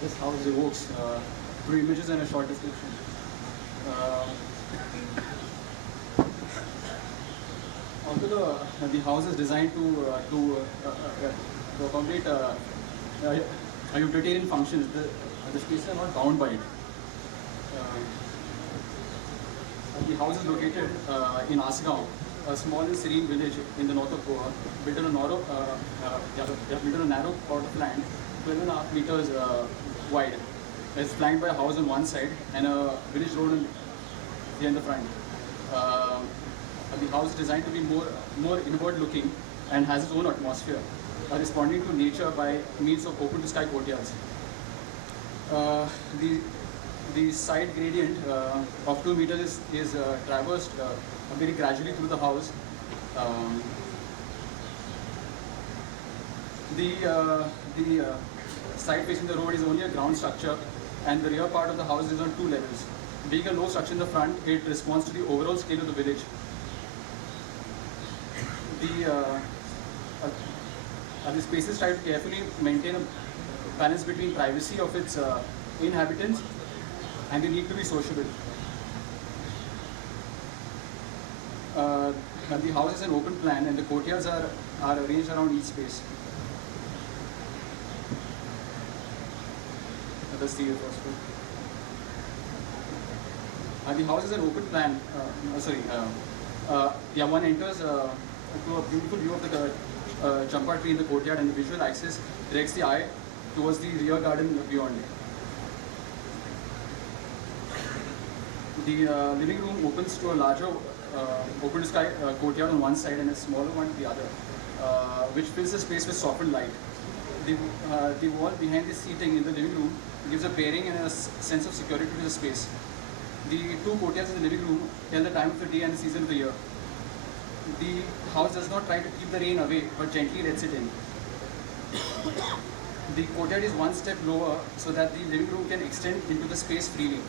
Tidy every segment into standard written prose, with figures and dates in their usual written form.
this house evokes through images and a short description. Although the house is designed to accommodate utilitarian functions, the spaces are not bound by it. The house is located in Asgaon, a small and serene village in the north of Goa, built on a narrow plot of land, 12.5 meters wide. It's flanked by a house on one side and a village road in the front. The house is designed to be more inward looking and has its own atmosphere, responding to nature by means of open to sky courtyards. The side gradient of 2 meters is traversed very gradually through the house. The side facing the road is only a ground structure, and the rear part of the house is on 2 levels. Being a low structure in the front, it responds to the overall scale of the village. The spaces try to carefully maintain a balance between privacy of its inhabitants and the need to be sociable. The house is an open plan and the courtyards are arranged around each space. That's the first one. The house is an open plan. One enters to a beautiful view of the champa tree in the courtyard, and the visual axis directs the eye towards the rear garden beyond. The living room opens to a larger open sky courtyard on one side and a smaller one on the other, which fills the space with softened light. The wall behind the seating in the living room gives a bearing and a sense of security to the space. The 2 courtyards in the living room tell the time of the day and the season of the year. The house does not try to keep the rain away, but gently lets it in. The courtyard is 1 step lower so that the living room can extend into the space freely.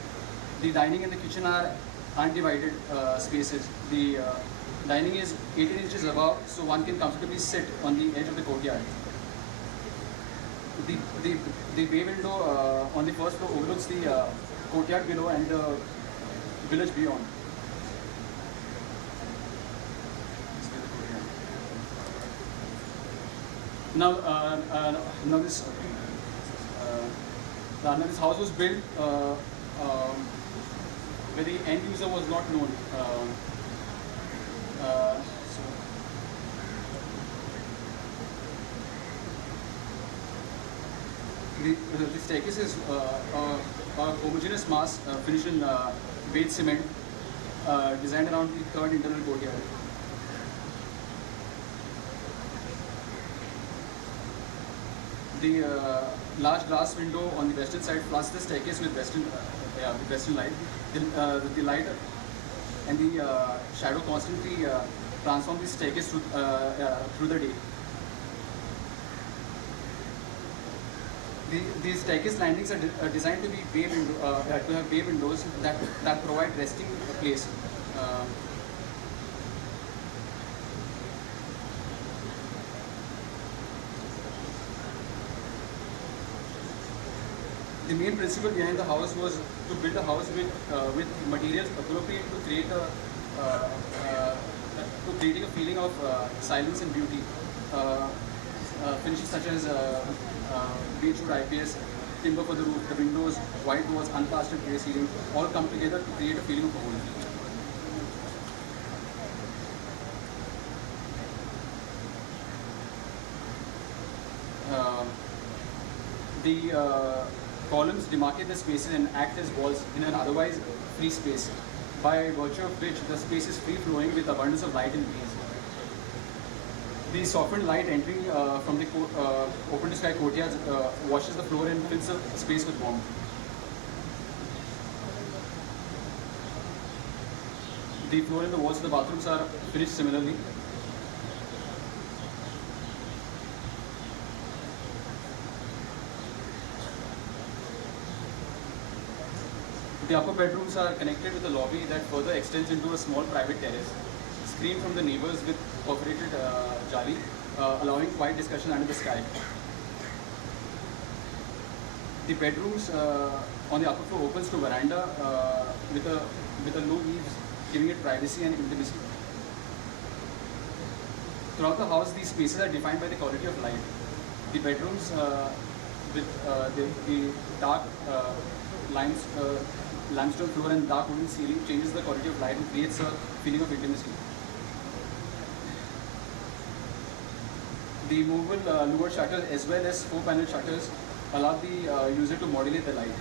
The dining and the kitchen are undivided spaces. The dining is 18 inches above, so one can comfortably sit on the edge of the courtyard. The bay window on the first floor overlooks the courtyard below and the village beyond. Now this house was built where the end user was not known. The staircase is a homogeneous mass finished in beige cement, designed around the 3rd internal courtyard. The large glass window on the western side floods the staircase with western light. The light and the shadow constantly transform the staircase through the day. The staircase landings are designed to be to have bay windows that provide resting place. The main principle behind the house was to build a house with materials appropriate to creating a feeling of silence and beauty. Finishes such as beechwood IPS, timber for the roof, the windows, white walls, unplastered grey ceiling, all come together to create a feeling of a home. The columns demarcate the spaces and act as walls in an otherwise free space, by virtue of which the space is free-flowing with abundance of light and breeze. The softened light entering from the open to sky courtyards washes the floor and fills the space with warmth. The floor and the walls of the bathrooms are finished similarly. The upper bedrooms are connected with a lobby that further extends into a small private terrace, screened from the neighbors with perforated jali, allowing quiet discussion under the sky. The bedrooms on the upper floor opens to veranda with a low eaves, giving it privacy and intimacy. Throughout the house, these spaces are defined by the quality of light. The bedrooms with the dark limestone floor and dark wooden ceiling changes the quality of light and creates a feeling of intimacy. The movable lower shutters as well as 4-panel shutters allow the user to modulate the light.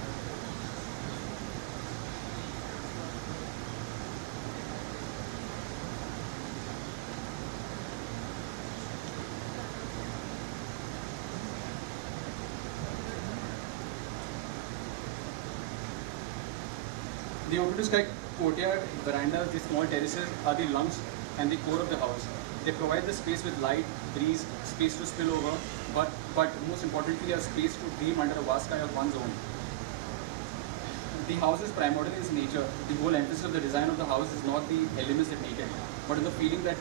The open-to-sky courtyard, verandas, the small terraces are the lungs and the core of the house. They provide the space with light, breeze, space to spill over, but most importantly, a space to dream under a vast sky of one's own. The house is primordial in its nature. The whole emphasis of the design of the house is not the elements that make it, but the feeling that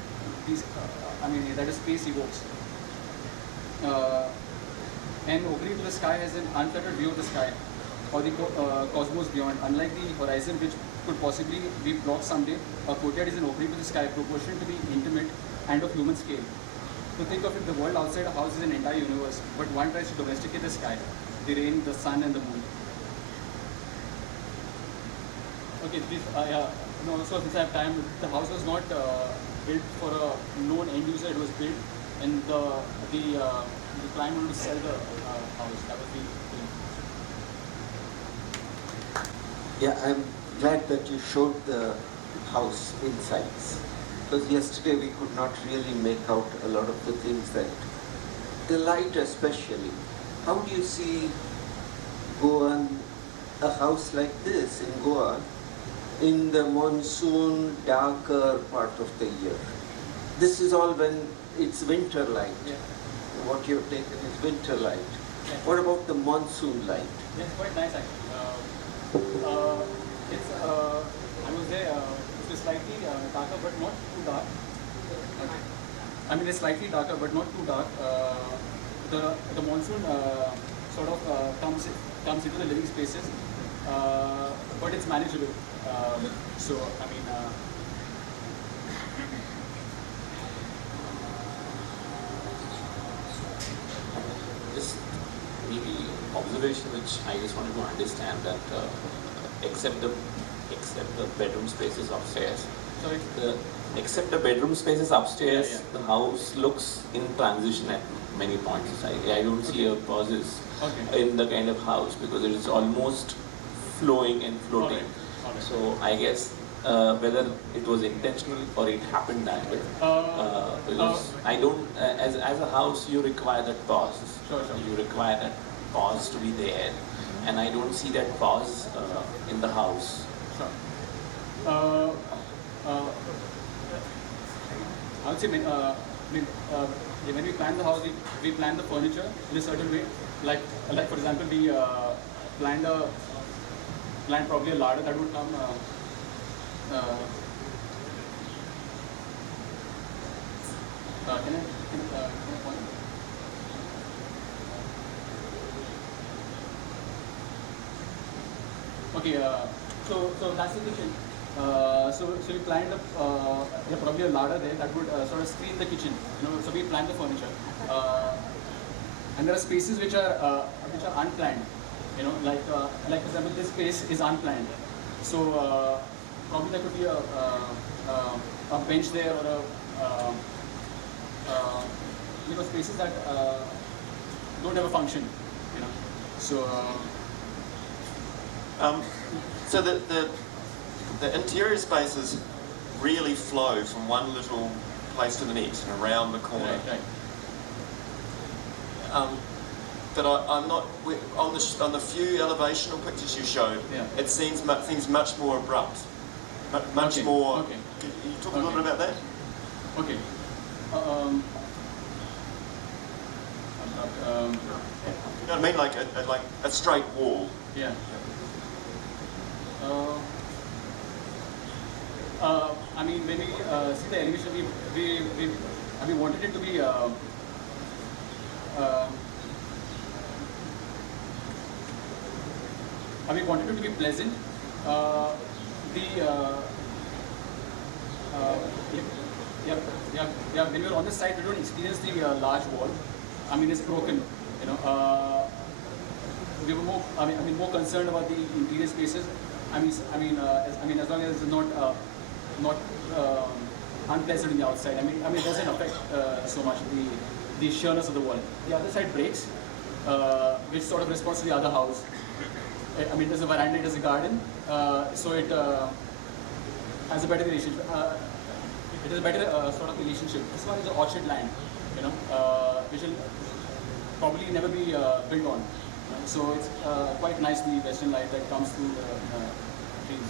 that a space evokes. And opening to the sky has an uncluttered view of the sky or the cosmos beyond. Unlike the horizon, which could possibly be blocked someday, a courtyard is an opening to the sky proportionate to the intimate and of human scale. To think of it, the world outside a house is an entire universe, but one tries to domesticate the sky, the rain, the sun, and the moon. Okay, please. No, so since I have time, the house was not built for a known end user. It was built, and the client wanted to sell the house. That was the thing. Yeah, I'm glad that you showed the house insides. Because yesterday we could not really make out a lot of the things that, the light especially. How do you see Goa, a house like this in Goa, in the monsoon, darker part of the year? This is all when it's winter light. Yeah. What you've taken is winter light. Yeah. What about the monsoon light? Yeah, it's quite nice actually. I was there. It's slightly darker, but not too dark. Okay. I mean, it's slightly darker, but not too dark. The monsoon sort of comes into the living spaces, but it's manageable. So I mean. Just maybe observation which I just wanted to understand that except the bedroom spaces upstairs. Sorry. Except the bedroom spaces upstairs, Yeah. the house looks in transition at many points. I don't see a pauses in the kind of house because it is almost flowing and floating. Okay. So I guess whether it was intentional or it happened that way. Because I don't, as a house, you require that pause. Sure. You require that pause to be there, and I don't see that pause in the house. Sure. I would say when we plan the house, we plan the furniture in a certain way. Like for example, we planned probably a larder that would come. Can I point? Okay, so that's the kitchen. So we planned probably a larder there that would sort of screen the kitchen. So we planned the furniture, and there are spaces which are unplanned. Like for example, this space is unplanned. So probably there could be a bench there or spaces that don't have a function. So. So the interior spaces really flow from one little place to the next and around the corner. Right. But I'm not on the few elevational pictures you showed. Yeah. It seems much more abrupt, much more. Okay. Can you talk a little bit about that? Okay. You know what I mean? Like a straight wall. Yeah. I mean, when we see the elevation, we wanted it to be we wanted it to be pleasant. Uh, when we were on this side, we don't experience the large wall. I mean, it's broken. You know, we were more, more concerned about the interior spaces. As long as it's not unpleasant on the outside. It doesn't affect so much the sureness of the wall. The other side breaks, which sort of responds to the other house. There's a veranda, there's a garden, so it has a better relationship. It is a better sort of relationship. This one is an orchard land, which will probably never be built on. So it's quite nice, the western light that comes through the trees.